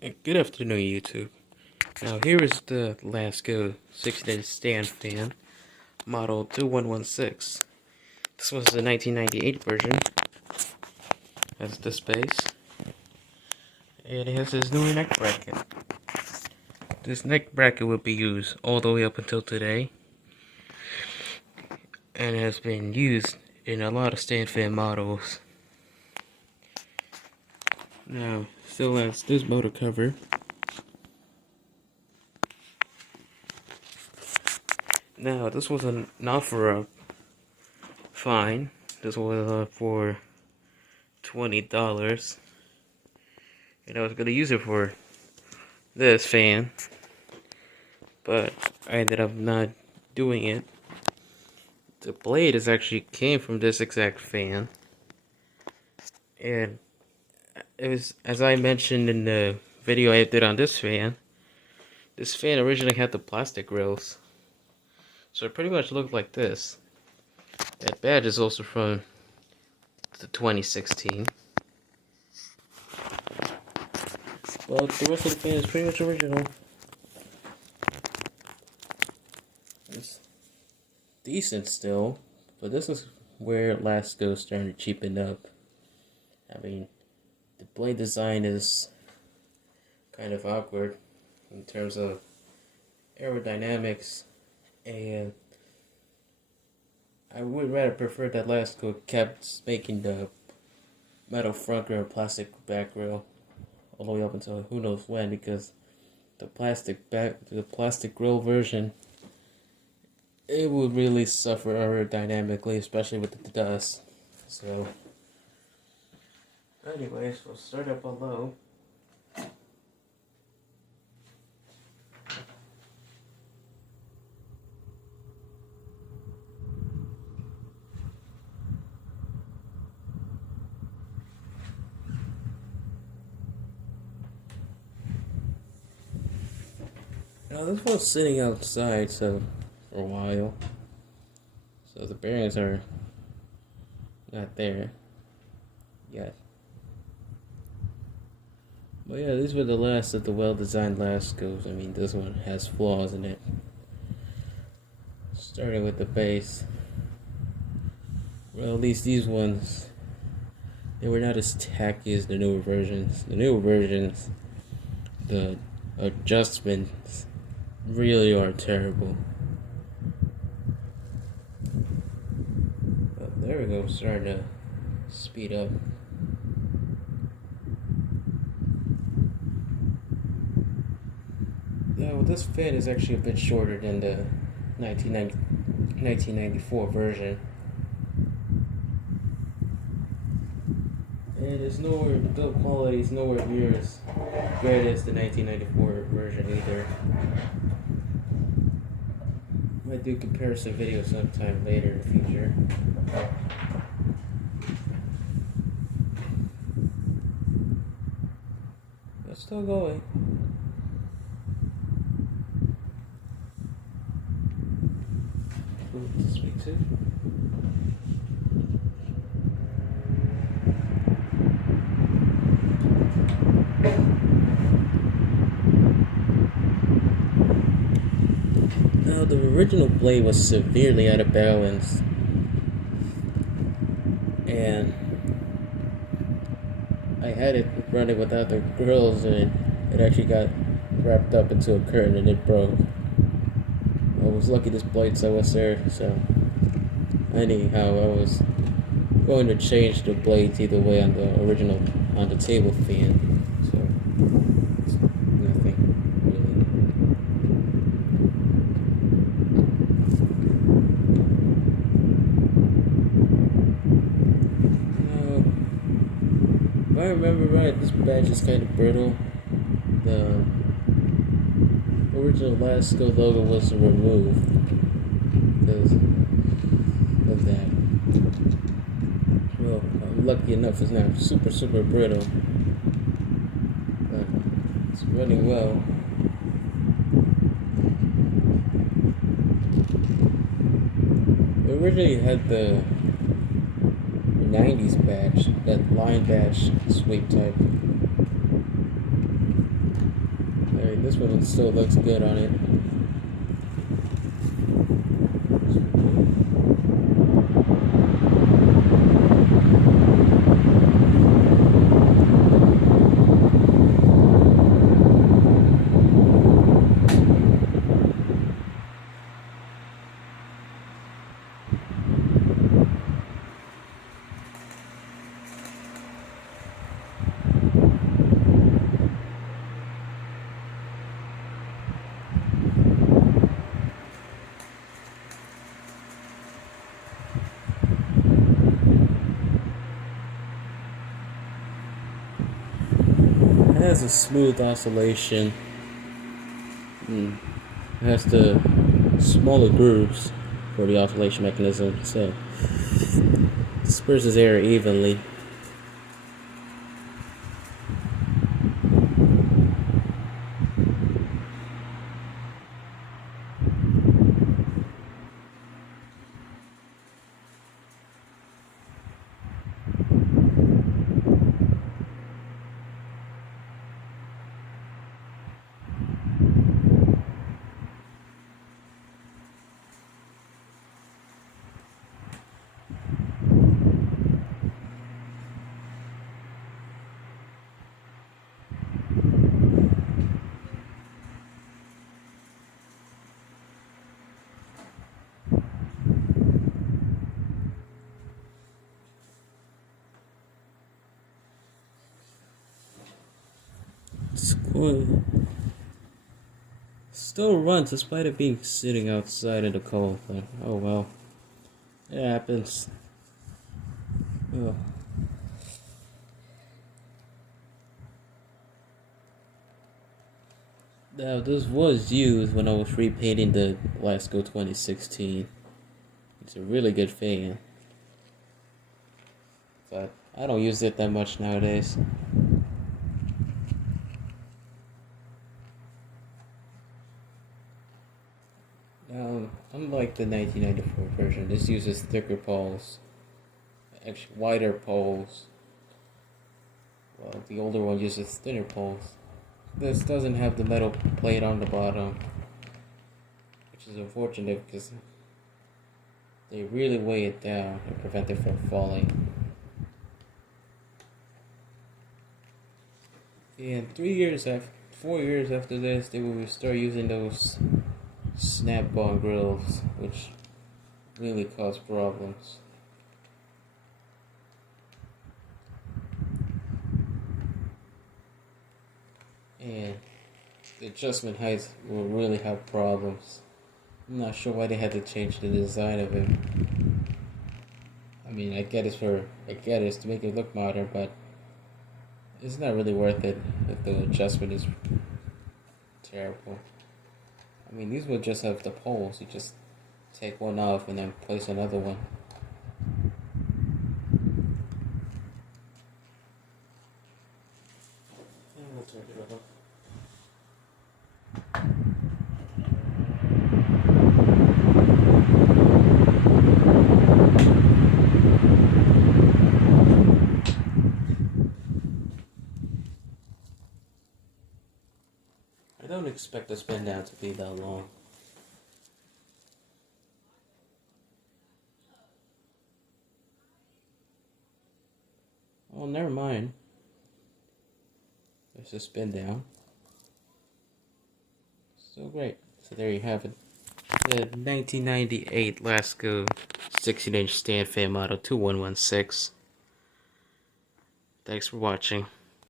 Good afternoon, YouTube. Now, here is the Lasko 6-inch stand fan, model 2116. This was the 1998 version. Has this base, and it has this new neck bracket. This neck bracket will be used all the way up until today, and has been used in a lot of stand fan models. Now, still has this motor cover. Now, this was not for a fine. This was for $20, and I was gonna use it for this fan, but I ended up not doing it. The blade actually came from this exact fan, and it was, as I mentioned in the video I did on this fan originally had the plastic grills, so it pretty much looked like this. That badge is also from the 2016, but the rest of the fan is pretty much original. It's decent still, but this is where Lasko starting to cheapen up. I mean, the blade design is kind of awkward in terms of aerodynamics, and I would rather prefer that Lasko kept making the metal front grill and plastic back grill all the way up until who knows when, because the plastic grill version, it would really suffer aerodynamically, especially with the dust. So, anyways, we'll start up below. Now this one's sitting outside, so for a while, so the bearings are not there yet. But yeah, these were the last of the well-designed Laskos. I mean, this one has flaws in it. Starting with the base. Well, at least these ones, they were not as tacky as the newer versions. The newer versions, the adjustments really are terrible. Oh, there we go, starting to speed up. Now, this fan is actually a bit shorter than the 1994 version. And it's nowhere, the build quality is nowhere near as great as the 1994 version either. Might do comparison video sometime later in the future. It's still going. Speak to. Now, the original blade was severely out of balance, and I had it running without the grills, and it actually got wrapped up into a curtain and it broke. I was lucky this blade still was there, so anyhow, I was going to change the blades either way on the original, on the table fan, so it's nothing really. Now, if I remember right, this badge is kind of brittle. The original Lasko logo was removed because of that. Well, I'm lucky enough it's not super brittle, but it's running well. It originally had the 90s badge, that line badge sweep type. And this one still looks good on it. It has a smooth oscillation. It has the smaller grooves for the oscillation mechanism, so it disperses air evenly. Still runs despite it being sitting outside in the cold. But, oh well, it happens. Oh. Now this was used when I was repainting the Lasko 2016. It's a really good fan, but I don't use it that much nowadays. Unlike the 1994 version, this uses thicker poles, actually wider poles. Well, the older one uses thinner poles. This doesn't have the metal plate on the bottom, which is unfortunate because they really weigh it down and prevent it from falling. And 4 years after this, they will start using those snap-on grills, which really cause problems. And the adjustment heights will really have problems. I'm not sure why they had to change the design of it. I mean, I get it's to make it look modern, but it's not really worth it if the adjustment is terrible. I mean, these will just have the poles. You just take one off and then place another one. And we'll turn it over. I don't expect the spin down to be that long. Oh, never mind. There's a spin down. So great. So there you have it. The 1998 Lasko 16-inch stand fan model 2116. Thanks for watching.